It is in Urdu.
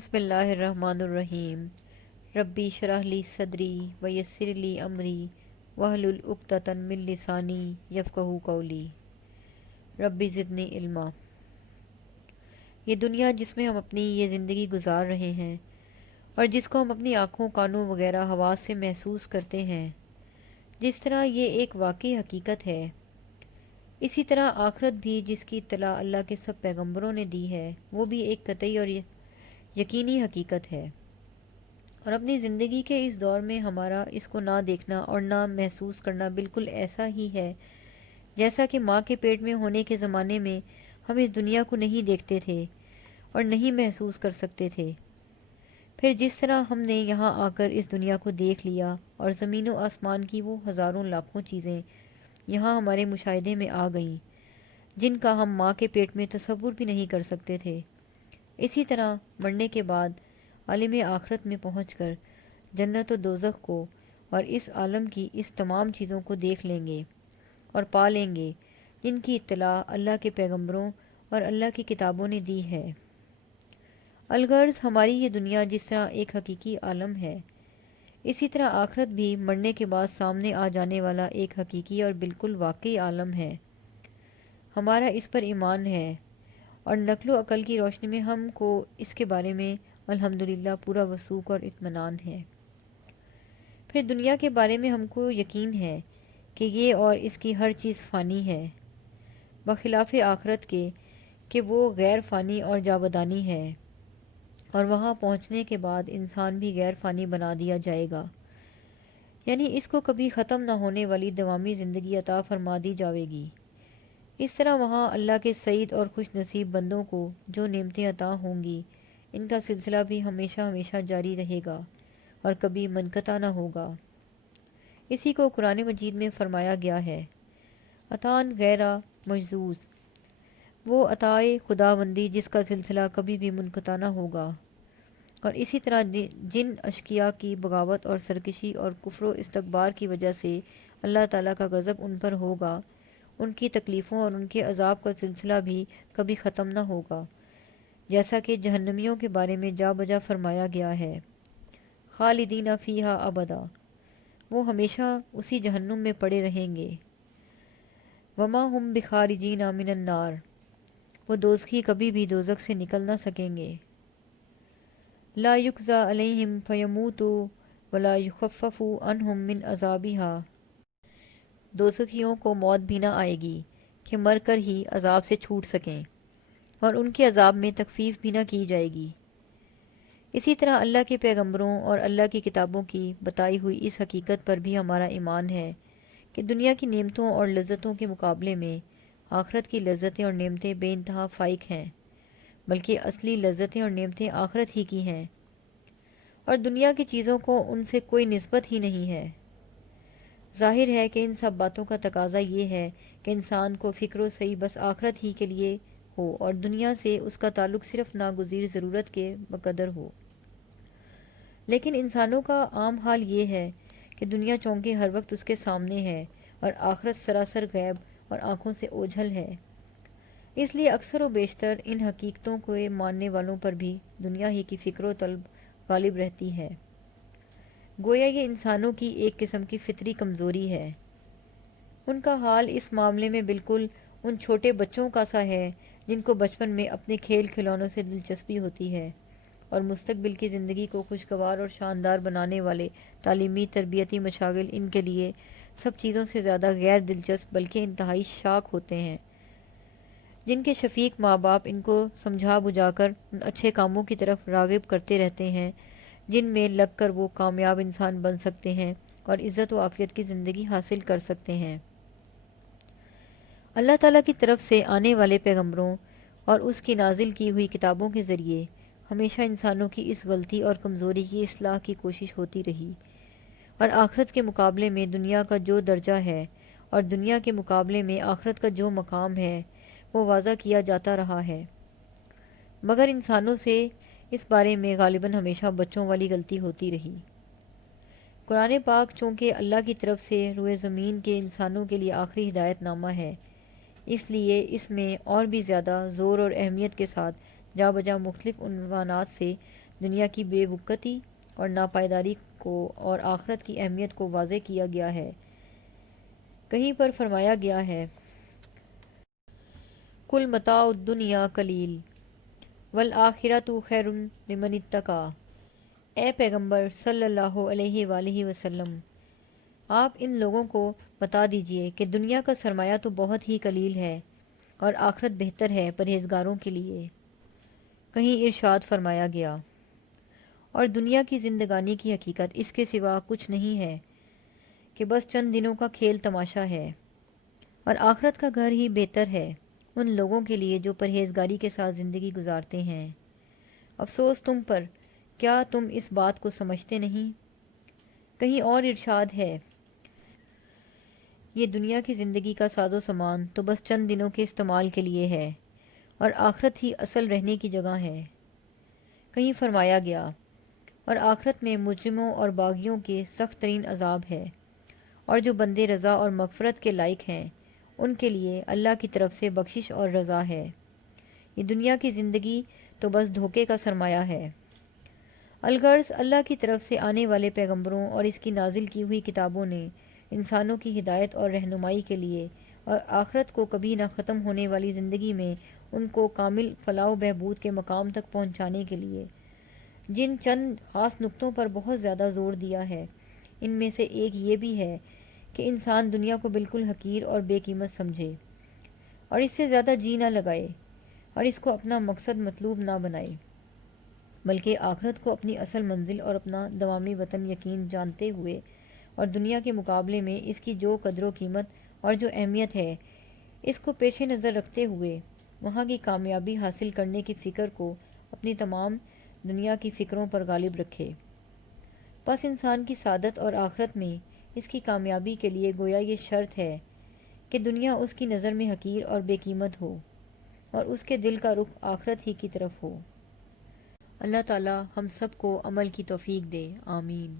بسم اللہ الرحمن الرحیم۔ ربی شرح لی صدری ویسر لی امری واحلل عقدۃ من لسانی یفقہوا قولی۔ ربی زدنی علما۔ یہ دنیا جس میں ہم اپنی یہ زندگی گزار رہے ہیں اور جس کو ہم اپنی آنکھوں کانوں وغیرہ حواس سے محسوس کرتے ہیں، جس طرح یہ ایک واقعی حقیقت ہے، اسی طرح آخرت بھی جس کی اطلاع اللہ کے سب پیغمبروں نے دی ہے، وہ بھی ایک قطعی اور یقینی حقیقت ہے۔ اور اپنی زندگی کے اس دور میں ہمارا اس کو نہ دیکھنا اور نہ محسوس کرنا بالکل ایسا ہی ہے جیسا کہ ماں کے پیٹ میں ہونے کے زمانے میں ہم اس دنیا کو نہیں دیکھتے تھے اور نہیں محسوس کر سکتے تھے۔ پھر جس طرح ہم نے یہاں آ کر اس دنیا کو دیکھ لیا اور زمین و آسمان کی وہ ہزاروں لاکھوں چیزیں یہاں ہمارے مشاہدے میں آ گئیں جن کا ہم ماں کے پیٹ میں تصور بھی نہیں کر سکتے تھے، اسی طرح مرنے کے بعد عالم آخرت میں پہنچ کر جنت و دوزخ کو اور اس عالم کی اس تمام چیزوں کو دیکھ لیں گے اور پا لیں گے جن کی اطلاع اللہ کے پیغمبروں اور اللہ کی کتابوں نے دی ہے۔ الغرض ہماری یہ دنیا جس طرح ایک حقیقی عالم ہے، اسی طرح آخرت بھی مرنے کے بعد سامنے آ جانے والا ایک حقیقی اور بالکل واقعی عالم ہے۔ ہمارا اس پر ایمان ہے اور نقل و عقل کی روشنی میں ہم کو اس کے بارے میں الحمدللہ پورا وثوق اور اطمینان ہے۔ پھر دنیا کے بارے میں ہم کو یقین ہے کہ یہ اور اس کی ہر چیز فانی ہے، بخلاف آخرت کے کہ وہ غیر فانی اور جاودانی ہے، اور وہاں پہنچنے کے بعد انسان بھی غیر فانی بنا دیا جائے گا، یعنی اس کو کبھی ختم نہ ہونے والی دوامی زندگی عطا فرما دی جاوے گی۔ اس طرح وہاں اللہ کے سعید اور خوش نصیب بندوں کو جو نعمتیں عطا ہوں گی، ان کا سلسلہ بھی ہمیشہ ہمیشہ جاری رہے گا اور کبھی منقطع نہ ہوگا۔ اسی کو قرآن مجید میں فرمایا گیا ہے، عطان غیرہ مجذوذ، وہ عطائے خداوندی جس کا سلسلہ کبھی بھی منقطع نہ ہوگا۔ اور اسی طرح جن اشقیاء کی بغاوت اور سرکشی اور کفر و استکبار کی وجہ سے اللہ تعالیٰ کا غضب ان پر ہوگا، ان کی تکلیفوں اور ان کے عذاب کا سلسلہ بھی کبھی ختم نہ ہوگا، جیسا کہ جہنمیوں کے بارے میں جا بجا فرمایا گیا ہے، خالدین فیہا ابدا، وہ ہمیشہ اسی جہنم میں پڑے رہیں گے، وما ہم بخارجین من النار، وہ دوزخی کبھی بھی دوزخ سے نکل نہ سکیں گے، لا یقضی علیہم فیموتوا ولا یخفف عنہم من عذابہا، دوزخیوں کو موت بھی نہ آئے گی کہ مر کر ہی عذاب سے چھوٹ سکیں اور ان کے عذاب میں تخفیف بھی نہ کی جائے گی۔ اسی طرح اللہ کے پیغمبروں اور اللہ کی کتابوں کی بتائی ہوئی اس حقیقت پر بھی ہمارا ایمان ہے کہ دنیا کی نعمتوں اور لذتوں کے مقابلے میں آخرت کی لذتیں اور نعمتیں بے انتہا فائق ہیں، بلکہ اصلی لذتیں اور نعمتیں آخرت ہی کی ہیں، اور دنیا کی چیزوں کو ان سے کوئی نسبت ہی نہیں ہے۔ ظاہر ہے کہ ان سب باتوں کا تقاضا یہ ہے کہ انسان کو فکر و سعی بس آخرت ہی کے لیے ہو اور دنیا سے اس کا تعلق صرف ناگزیر ضرورت کے بقدر ہو۔ لیکن انسانوں کا عام حال یہ ہے کہ دنیا چونکہ ہر وقت اس کے سامنے ہے اور آخرت سراسر غیب اور آنکھوں سے اوجھل ہے، اس لیے اکثر و بیشتر ان حقیقتوں کو ماننے والوں پر بھی دنیا ہی کی فکر و طلب غالب رہتی ہے۔ گویا یہ انسانوں کی ایک قسم کی فطری کمزوری ہے۔ ان کا حال اس معاملے میں بالکل ان چھوٹے بچوں کا سا ہے جن کو بچپن میں اپنے کھیل کھلونوں سے دلچسپی ہوتی ہے اور مستقبل کی زندگی کو خوشگوار اور شاندار بنانے والے تعلیمی تربیتی مشاغل ان کے لیے سب چیزوں سے زیادہ غیر دلچسپ بلکہ انتہائی شاق ہوتے ہیں، جن کے شفیق ماں باپ ان کو سمجھا بجھا کر ان اچھے کاموں کی طرف راغب کرتے رہتے ہیں جن میں لگ کر وہ کامیاب انسان بن سکتے ہیں اور عزت و عافیت کی زندگی حاصل کر سکتے ہیں۔ اللہ تعالیٰ کی طرف سے آنے والے پیغمبروں اور اس کی نازل کی ہوئی کتابوں کے ذریعے ہمیشہ انسانوں کی اس غلطی اور کمزوری کی اصلاح کی کوشش ہوتی رہی، اور آخرت کے مقابلے میں دنیا کا جو درجہ ہے اور دنیا کے مقابلے میں آخرت کا جو مقام ہے وہ واضح کیا جاتا رہا ہے، مگر انسانوں سے اس بارے میں غالباً ہمیشہ بچوں والی غلطی ہوتی رہی۔ قرآن پاک چونکہ اللہ کی طرف سے روئے زمین کے انسانوں کے لیے آخری ہدایت نامہ ہے، اس لیے اس میں اور بھی زیادہ زور اور اہمیت کے ساتھ جا بجا مختلف عنوانات سے دنیا کی بے وقتی اور ناپائیداری کو اور آخرت کی اہمیت کو واضح کیا گیا ہے۔ کہیں پر فرمایا گیا ہے کل متاع الدنیا قلیل والآخرۃ خیر لمن اتقی۔ اے پیغمبر صلی اللہ علیہ وآلہ وسلم، آپ ان لوگوں کو بتا دیجئے کہ دنیا کا سرمایہ تو بہت ہی قلیل ہے اور آخرت بہتر ہے پرہیزگاروں کے لیے۔ کہیں ارشاد فرمایا گیا اور دنیا کی زندگانی کی حقیقت اس کے سوا کچھ نہیں ہے کہ بس چند دنوں کا کھیل تماشا ہے، اور آخرت کا گھر ہی بہتر ہے ان لوگوں کے لیے جو پرہیزگاری کے ساتھ زندگی گزارتے ہیں۔ افسوس تم پر، کیا تم اس بات کو سمجھتے نہیں؟ کہیں اور ارشاد ہے یہ دنیا کی زندگی کا ساز و سامان تو بس چند دنوں کے استعمال کے لیے ہے، اور آخرت ہی اصل رہنے کی جگہ ہے۔ کہیں فرمایا گیا اور آخرت میں مجرموں اور باغیوں کے سخت ترین عذاب ہے، اور جو بندے رضا اور مغفرت کے لائق ہیں ان کے لیے اللہ کی طرف سے بخشش اور رضا ہے۔ یہ دنیا کی زندگی تو بس دھوکے کا سرمایہ ہے۔ الغرض اللہ کی طرف سے آنے والے پیغمبروں اور اس کی نازل کی ہوئی کتابوں نے انسانوں کی ہدایت اور رہنمائی کے لیے اور آخرت کو کبھی نہ ختم ہونے والی زندگی میں ان کو کامل فلاح و بہبود کے مقام تک پہنچانے کے لیے جن چند خاص نقطوں پر بہت زیادہ زور دیا ہے، ان میں سے ایک یہ بھی ہے کہ انسان دنیا کو بالکل حقیر اور بے قیمت سمجھے اور اس سے زیادہ جی نہ لگائے اور اس کو اپنا مقصد مطلوب نہ بنائے، بلکہ آخرت کو اپنی اصل منزل اور اپنا دوامی وطن یقین جانتے ہوئے اور دنیا کے مقابلے میں اس کی جو قدر و قیمت اور جو اہمیت ہے اس کو پیش نظر رکھتے ہوئے وہاں کی کامیابی حاصل کرنے کی فکر کو اپنی تمام دنیا کی فکروں پر غالب رکھے۔ بس انسان کی سعادت اور آخرت میں اس کی کامیابی کے لیے گویا یہ شرط ہے کہ دنیا اس کی نظر میں حقیر اور بے قیمت ہو اور اس کے دل کا رخ آخرت ہی کی طرف ہو۔ اللہ تعالی ہم سب کو عمل کی توفیق دے، آمین۔